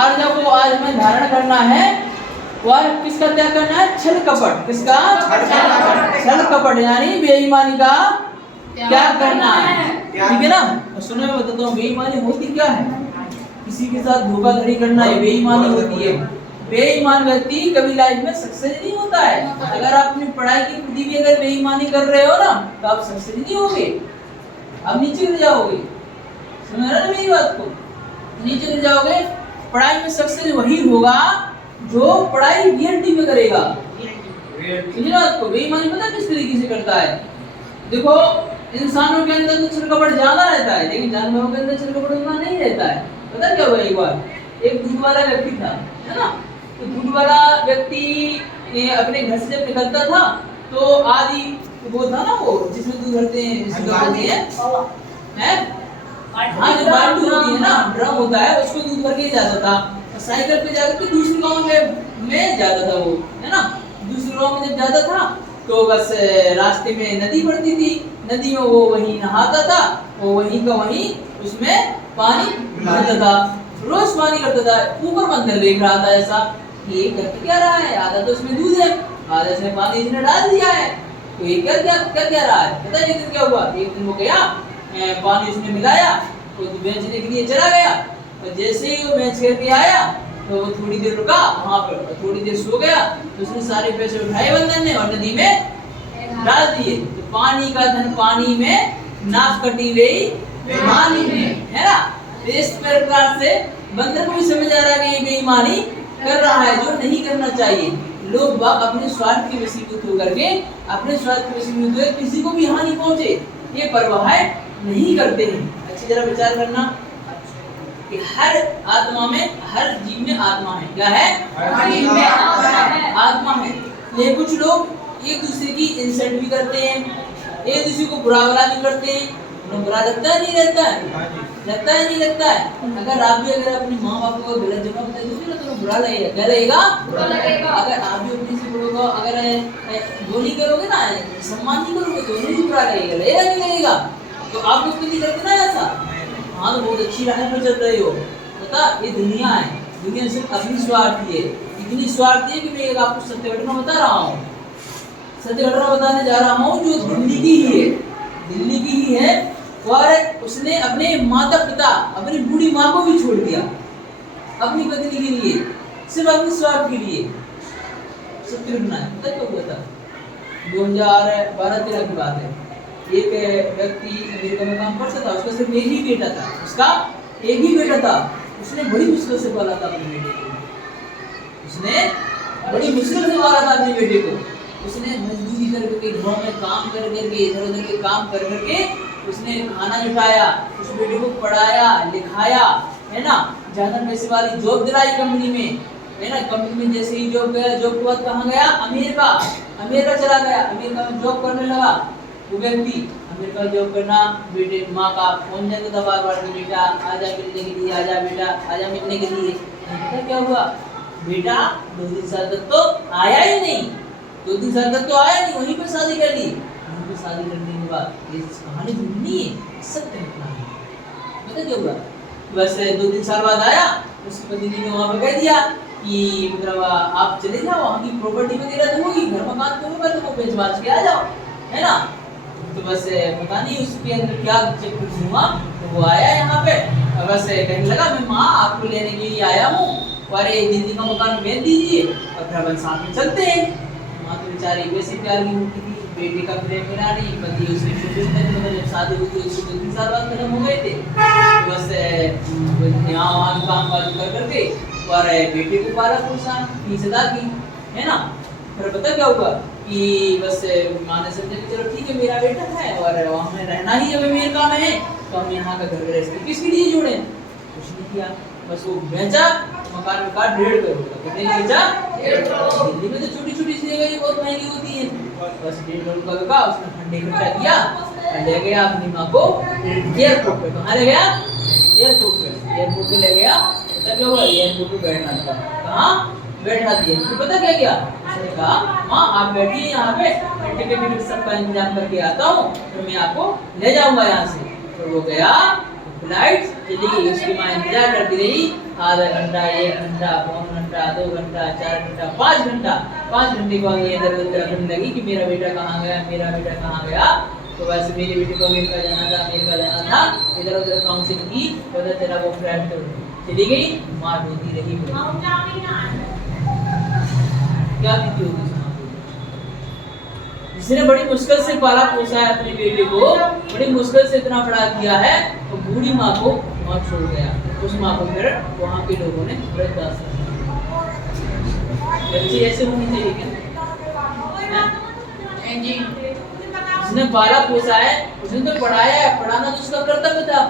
आर्जा को आज हमें धारण करना है और किसका त्याग करना है? छल कपट। किसका? छल कपट यानी बेईमानी का त्याग करना है। ठीक है ना? सुनो मैं बताता हूँ बेईमानी होती क्या है। किसी के साथ धोखाधड़ी करना है बेईमानी होती है। बेईमान व्यक्ति कभी लाइफ में सक्सेस नहीं होता है। अगर आप अपनी पढ़ाई के प्रति भी अगर बेईमानी कर रहे हो ना तो आप सक्सेस नहीं होगे, आप नीचे गिर जाओगे। समझ रहे ना मेरी बात को? नीचे गिर जाओगे। पढ़ाई में सक्सेस वही होगा जो पढ़ाई रियलिटी में करेगा। समझ बात को? बेईमानी पता किस तरीके से करता है? देखो इंसानों के अंदर तो छिलकपट ज्यादा रहता है लेकिन जानवरों के अंदर छिलकपट उतना नहीं रहता है। पता क्या हुआ? एक बार एक दूध वाला व्यक्ति था, है ना? तो दूध वाला व्यक्ति अपने घर से जब निकलता था तो आदि वो था ना, वो जिसमें दूध भरते हैं, जिसमें होती है हाँ जो बाल्टी होती है ना, ड्रम होता है, उसको दूध भर के ही जाता था। और साइकिल पे जाकर के दूसरे गांव में जाता था वो, है ना? दूसरे गांव में जब जाता था तो बस रास्ते में नदी पड़ती थी, नदी में वो वहीं नहाता था, वो वहीं का वहीं उसमें पानी भरता था, रोज पानी करता था। ऊपर बंदर देख रहा था ऐसा कि ये करके क्या रहा है, आधा तो इसमें दूध है, आधा इसमें पानी इसने डाल दिया है, तो ये क्या क्या क्या क्या रहा है। पता है एक दिन क्या हुआ? एक दिन वो गया पानी उसने मिलाया तो बेचने के लिए चला गया, और जैसे ही वो बेच करके आया तो वो थोड़ी देर रुका वहां पर, थोड़ी देर सो गया, तो उसने सारे पैसे उठाए बंदर ने और नदी में डाल दिए। तो पानी का धन पानी में, नाक कटी गई पानी में, है ना? तो इस प्रकार से बंदर को भी समझ आ रहा है कि ये बेईमानी कर रहा है जो नहीं करना चाहिए। लोग बाग अपने स्वार्थ के वशीभूत होकर के, अपने स्वार्थ के वशीभूत होकर किसी को भी हानि पहुंचे ये परवाह नहीं करते हैं। अच्छी तरह विचार करना कि हर आत्मा में, हर जीव में आत्मा है। क्या है? हर जीव में आत्मा है। लेकिन कुछ लोग एक दूसरे की इंसल्ट भी करते हैं, एक दूसरे को बुरा भला भी करते हैं। उन्हें बुरा लगता है नहीं लगता है? लगता है नहीं लगता है? अगर आप भी अगर अपने माँ बाप को गलत जवाब दे दोगे ना तो बुरा लगेगा। क्या लगेगा? बुरा लगेगा। अगर आप भी अपने से बड़ों को अगर वो नहीं करोगे ना, सम्मान नहीं करोगे तो उन्हें भी बुरा लगेगा। लगेगा नहीं लगेगा? तो आप लोग तो नहीं करते ना ऐसा? हाँ तो बहुत अच्छी राह पर चल रहे हो। पता ये दुनिया है, दुनिया सिर्फ अपनी स्वार्थी है, इतनी स्वार्थी है कि मैं एक आपको सत्य घटना बता रहा हूँ, सत्य घटना बताने जा रहा हूँ जो दिल्ली की ही है, दिल्ली की ही है। और उसने अपने माता पिता, अपनी बूढ़ी माँ को भी छोड़ दिया अपनी पत्नी के लिए, सिर्फ अपने स्वार्थ के लिए। सत्य घटना है। पता क्या हुआ था? 2012-13 की बात है। एक व्यक्ति अमेरिका में काम करता था, उसका सिर्फ एक ही बेटा था, उसका एक ही बेटा था। उसने बड़ी मुश्किल से पाला था अपने बेटे को, उसने बड़ी मुश्किल से पाला था अपने बेटे को। उसने मजदूरी कर करके, गाँव में काम कर करके, इधर उधर के काम कर करके उसने खाना जुटाया, उस बेटे को पढ़ाया लिखाया, है ना? ज्यादा पैसे वाली जॉब दिलाई कंपनी में, है ना? कंपनी में जैसे ही जॉब गया, जॉब के बाद कहाँ गया? अमेरिका, अमेरिका चला गया, अमेरिका में जॉब करने लगा। वो व्यक्ति अमेरिका जॉब करना, बेटे माँ का फोन जाता था बार बार, बेटा आजा मिलने के लिए, आजा बेटा आजा मिलने के लिए। बेटा क्या हुआ? बेटा 2-3 साल तक तो आया ही नहीं, 2-3 साल तक तो आया नहीं, वहीं पर शादी कर ली। वहीं पर शादी करने के बाद ये कहानी नहीं है, सत्य घटना है। पता क्या हुआ? बस 2-3 साल बाद आया, उसकी पत्नी ने वहाँ पर कह दिया कि मतलब आप चले जाओ, वहाँ की प्रॉपर्टी वगैरह तो होगी, घर मकान तो होगा, तो वो बेच बाच के आ जाओ, है ना? तो बस पता नहीं उसके अंदर क्या कुछ हुआ, तो वो आया यहाँ पे और बस कहने लगा मैं माँ आपको लेने के लिए आया हूँ, और ये दिल्ली का मकान बेच दीजिए और फिर अपन साथ में चलते हैं। माँ तो बेचारी वैसे प्यार की मुक्ति थी, बेटे का प्रेम मिला नहीं, पति उसने मतलब जब शादी हुई थी उसके 2-3 साल बाद खत्म हो गए थे। तो बस यहाँ वहाँ काम काज कर करके और बेटे को पाला पोसा, फीस अदा की, है ना? फिर पता क्या हुआ कि बस माँ ने समझा कि चलो ठीक है मेरा बेटा है और हमें रहना ही अब अमेरिका में है, तो हम यहाँ का घर गृहस्थी किसके लिए जोड़े? कुछ नहीं किया, बस वो बेचा मकान का 1.5 करोड़ का। कितने का बेचा? 1.5 करोड़। दिल्ली में तो छोटी छोटी सी जगह बहुत महंगी होती है, बस 1.5 करोड़ का बिका। उसने फंड इकट्ठा किया और ले गया अपनी माँ को एयरपोर्ट पे। कहाँ ले गया? एयरपोर्ट पे। एयरपोर्ट पे ले गया, तब क्या हुआ? एयरपोर्ट पे बैठना था, कहाँ बैठा दिया। फिर पता क्या किया? उसने कहा माँ आप बैठिए यहाँ पे, मैं टिकट टिकट सबका इंतजाम करके आता हूँ, तो मैं आपको ले जाऊंगा यहाँ से। तो वो गया, फ्लाइट चली गई। उसकी माँ इंतजार करती रही, आधा घंटा, 1 घंटा, पौन घंटा, 2 घंटा, 4 घंटा, 5 घंटा। 5 घंटे के बाद ये इधर उधर करने लगी कि मेरा बेटा कहाँ गया, मेरा बेटा कहाँ गया। तो वैसे मेरे बेटे को अमेरिका जाना था, अमेरिका जाना था, इधर उधर काउंसिल की, पता चला वो फ्लैट चली गई। माँ रोती रही। क्या बीती होगी उस माँ को, जिसने बड़ी मुश्किल से पाला पोसा है अपने बेटे को, बड़ी मुश्किल से इतना बड़ा किया है, तो बूढ़ी माँ को मौत छोड़ गया। उस माँ को फिर वहाँ के लोगों ने वृद्धाश्रम। बच्चे ऐसे होनी चाहिए क्या? जी, जिसने पाला पोसा है उसने तो पढ़ाया है, पढ़ाना तो उसका कर्तव्य था,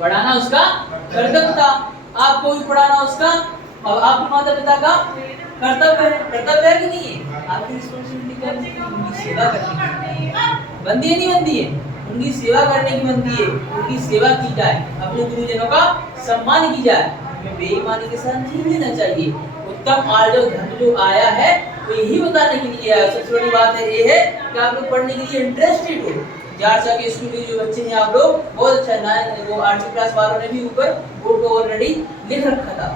पढ़ाना उसका कर्तव्य था। आपको भी पढ़ाना उसका, अब आपके माता पिता का कर्तव्य है। कर्तव्य है कि नहीं है? आपकी रिस्पांसिबिलिटी क्या है? उनकी सेवा करने की बनती है, नहीं बनती है? उनकी सेवा करने की बनती है, उनकी सेवा की जाए, अपने गुरुजनों का सम्मान की जाए। हमें बेईमानी के साथ नहीं लेना चाहिए। उत्तम आर्य धर्म जो आया है वो यही बताने के लिए आया। सबसे बड़ी बात है ये है कि आप लोग पढ़ने के लिए इंटरेस्टेड हो। जारसा के स्कूल के जो बच्चे हैं आप लोग, बहुत अच्छा ना, वो 8वीं क्लास वालों ने भी ऊपर बोर्ड को ऑलरेडी लिख रखा था।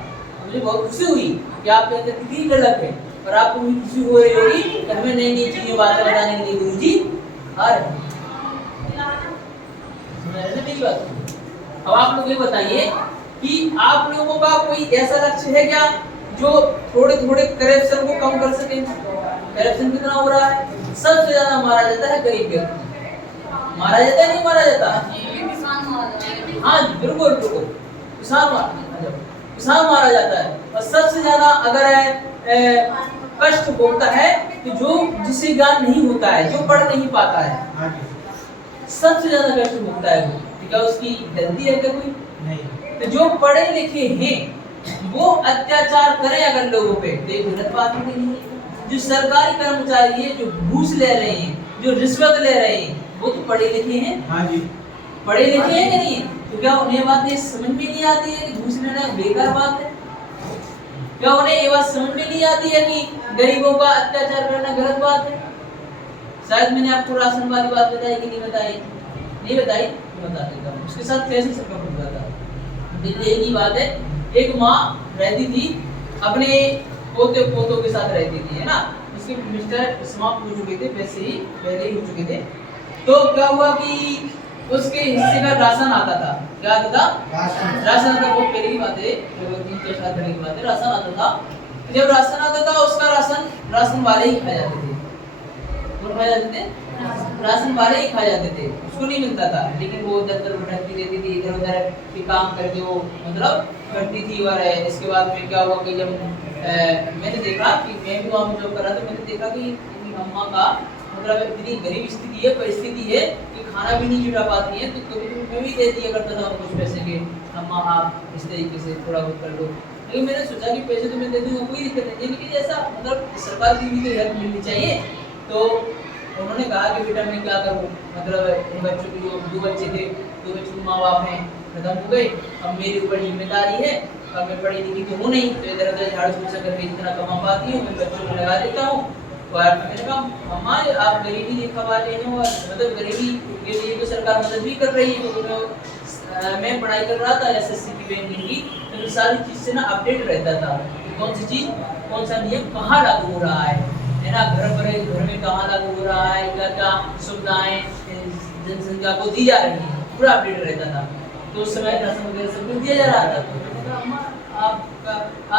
मुझे बहुत खुशी हुई कि आपके अंदर कितनी ललक है, और आपको भी खुशी हो रही होगी कि हमें नई नई चीजें बातें बताने के लिए गुरुजी आ रहे हैं। मेरी बात, अब आप लोग ये बताइए कि आप लोगों का कोई ऐसा लक्ष्य है क्या जो थोड़े थोड़े करप्शन को कम कर सके? करप्शन कितना हो रहा है? सबसे ज्यादा मारा जाता है गरीब व्यक्ति। मारा जाता है, नहीं मारा जाता? हाँ जी, बिल्कुल बिल्कुल, किसान मारा जाता है। और सबसे ज्यादा अगर कष्ट होता है तो जो जिसे ज्ञान नहीं होता है, जो पढ़ नहीं पाता है, सबसे ज्यादा कष्ट होता है वो। क्या उसकी गलती है क्या कोई? नहीं। तो जो पढ़े लिखे हैं वो अत्याचार करें अगर लोगों पे, तो ये गलत बात नहीं है। जो सरकारी कर्मचारी है, जो घूस ले रहे हैं, जो रिश्वत ले रहे हैं, वो तो पढ़े लिखे हैं। हाँ जी, पढ़े लिखे हैं कि नहीं? तो क्या उन्हें बात ये समझ में नहीं आती है कि घूस लेना बेकार बात है? क्या उन्हें ये बात समझ में नहीं आती है कि गरीबों का अत्याचार करना गलत बात है? शायद मैंने आपको राशन वाली बात बताई कि नहीं बताई? नहीं बताई, बता देता हूँ। उसके साथ कैसे सबका होता था। एक ही बात है, एक माँ रहती थी अपने पोते पोतों के साथ रहती थी, है ना। उसके मिस्टर समाप्त हो चुके थे, वैसे ही पहले ही हो चुके थे। तो क्या हुआ कि उसके हिस्से का राशन आता था। क्या आता था? राशन आता। बहुत पहले की बात है, 3-4 साल पहले की बात है। राशन आता था। जब राशन आता था उसका राशन वाले ही खा जाते थे। कौन खा जाते थे? राशन वाले ही खा जाते थे, उसको नहीं मिलता था। लेकिन वो इधर उधर भटकती रहती थी, इधर उधर के काम करके वो मतलब करती थी। और इसके बाद में क्या हुआ कि जब मैंने देखा कि मैं भी वहाँ जॉब कर रहा था, मैंने देखा कि इनकी अम्मा का मतलब इतनी गरीब स्थिति है, परिस्थिति है कि खाना भी नहीं जुटा पाती है। तो कभी कभी मैं भी दे दिया करता था कुछ पैसे के, अम्मा आप इस तरीके से थोड़ा बहुत कर लो। लेकिन मैंने सोचा कि पैसे तो मैं दे दूँगा, कोई दिक्कत नहीं है, लेकिन ऐसा मतलब सरकार की भी हेल्प मिलनी चाहिए। तो उन्होंने कहा कि बेटा मैं क्या करूँ, मतलब इन बच्चों की जो 2 बच्चे थे, 2 बच्चों के माँ बाप हैं, खत्म हो गए। अब मेरे ऊपर जिम्मेदारी है, अब मैं पढ़ी लिखी तो हूँ नहीं, तो इधर उधर झाड़ू पोछा करके जितना कमा पाती हूँ मैं बच्चों को लगा देता हूँ। तो मैंने कहा अम्मा आप गरीबी रेखा वाले हैं, और मतलब गरीबी के लिए तो सरकार मदद भी कर रही है। तो मैं पढ़ाई कर रहा था SSC की बैंकिंग की, तो सारी चीज़ से ना अपडेट रहता था, कौन सी चीज़, कौन सा नियम कहाँ लागू हो रहा है ना। घर में कहाँ लागू हो रहा है, क्या क्या सुविधाएं जनसंख्या को दी जा रही है, पूरा अपडेट रहता था। तो उस समय राशन वगैरह सब कुछ दिया जा रहा था। तो मैंने कहा अम्मा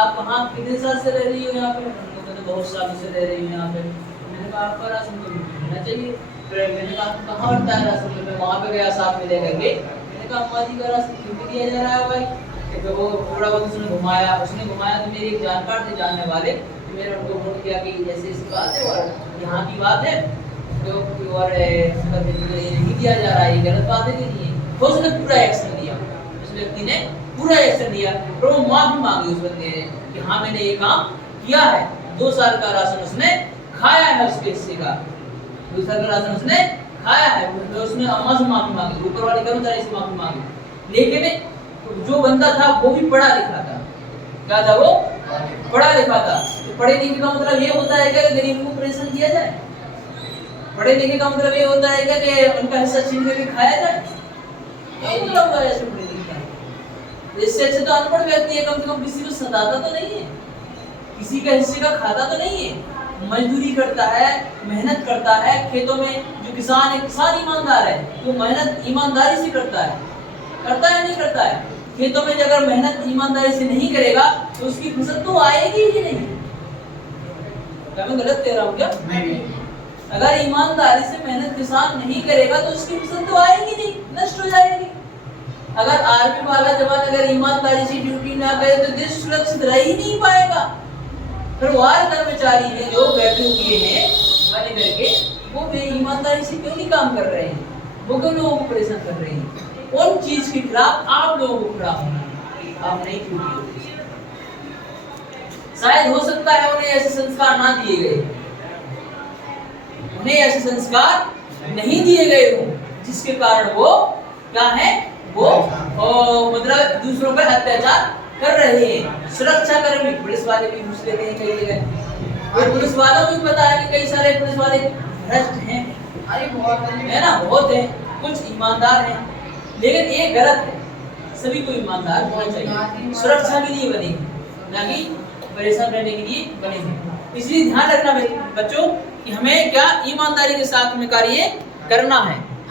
आप कहाँ कितने साल से रह रही हो यहाँ पे? मैंने तो बहुत सालों से रह रही हूँ यहाँ पे। मैंने कहा आपका राशन तो मिलना चाहिए। फिर मैंने कहा कहाँ बढ़ता है राशन? तो मैं वहाँ पे गया साथ में लेकर के। मैंने कहा अम्मा जी का राशन क्यों दिया जा रहा है भाई? तो वो थोड़ा बहुत उसने घुमाया तो मेरे एक जानकार थे, जानने वाले, मैंने उनको फोन किया कि ऐसी बात है और यहाँ की बात है, तो और नहीं दिया जा रहा है, ये गलत बात है कि नहीं है? तो उसने पूरा एक्शन लिया, उस व्यक्ति ने पूरा एक्शन लिया, और वो माफी मांगी उस बंदे ने कि हाँ मैंने ये काम किया है। 2 साल का राशन उसने खाया है, उसके हिस्से का 2 साल का राशन उसने खाया है। तो उसने अम्मा से माफी मांगी, ऊपर वाले कर्मचारी से माफी मांगी। लेकिन जो बंदा था वो भी पढ़ा लिखा था। क्या था वो? पढ़ा लिखा था। तो पढ़े लिखे का मतलब ये होता है क्या कि गरीब को परेशान किया जाए? पढ़े लिखे का मतलब ये होता है क्या कि उनका हिस्सा छीन करके खाया जाए? क्या मतलब हुआ ऐसे पढ़े लिखे? इससे अच्छे तो अनपढ़ व्यक्ति है, कम से कम किसी को सताता तो नहीं है, किसी का हिस्से का खाता तो नहीं है, मजदूरी करता है, मेहनत करता है खेतों में। जो किसान है, किसान ईमानदार है, तो मेहनत ईमानदारी से करता है नहीं करता है। खेतों में अगर मेहनत ईमानदारी से नहीं करेगा तो उसकी फसल तो आएगी ही नहीं। क्या मैं गलत कह रहा हूँ क्या? नहीं। अगर ईमानदारी से मेहनत किसान नहीं करेगा तो उसकी फसल तो आएगी नहीं, नष्ट हो जाएगी। अगर आर्मी वाला जवान अगर ईमानदारी से ड्यूटी ना करे तो देश सुरक्षित रह ही नहीं पाएगा। फिर वह कर्मचारी है जो बैठे हुए हैं बने करके, वो ईमानदारी से क्यों नहीं काम कर रहे हैं, वो क्यों लोगों को परेशान कर रहे हैं? कौन चीज के खिलाफ? आप लोगों को खिलाफ होना, आप नहीं छूटी होती। शायद हो सकता है उन्हें ऐसे संस्कार ना दिए गए, उन्हें ऐसे संस्कार नहीं दिए गए हो, जिसके कारण वो क्या है, वो मतलब दूसरों पर अत्याचार कर रहे हैं। सुरक्षा कर्मी, पुलिस वाले भी घुस लेते हैं कई जगह, और पुलिस वालों को भी पता है कि कई सारे पुलिस वाले भ्रष्ट हैं, अरे बहुत है ना, बहुत है। कुछ ईमानदार हैं, लेकिन ये गलत है। सभी को ईमानदार होना चाहिए, सुरक्षा के लिए बने, ना कि परेशान रहने के लिए बने हैं। इसलिए ध्यान रखना बच्चों कि हमें क्या ईमानदारी के साथ में कार्य करना है।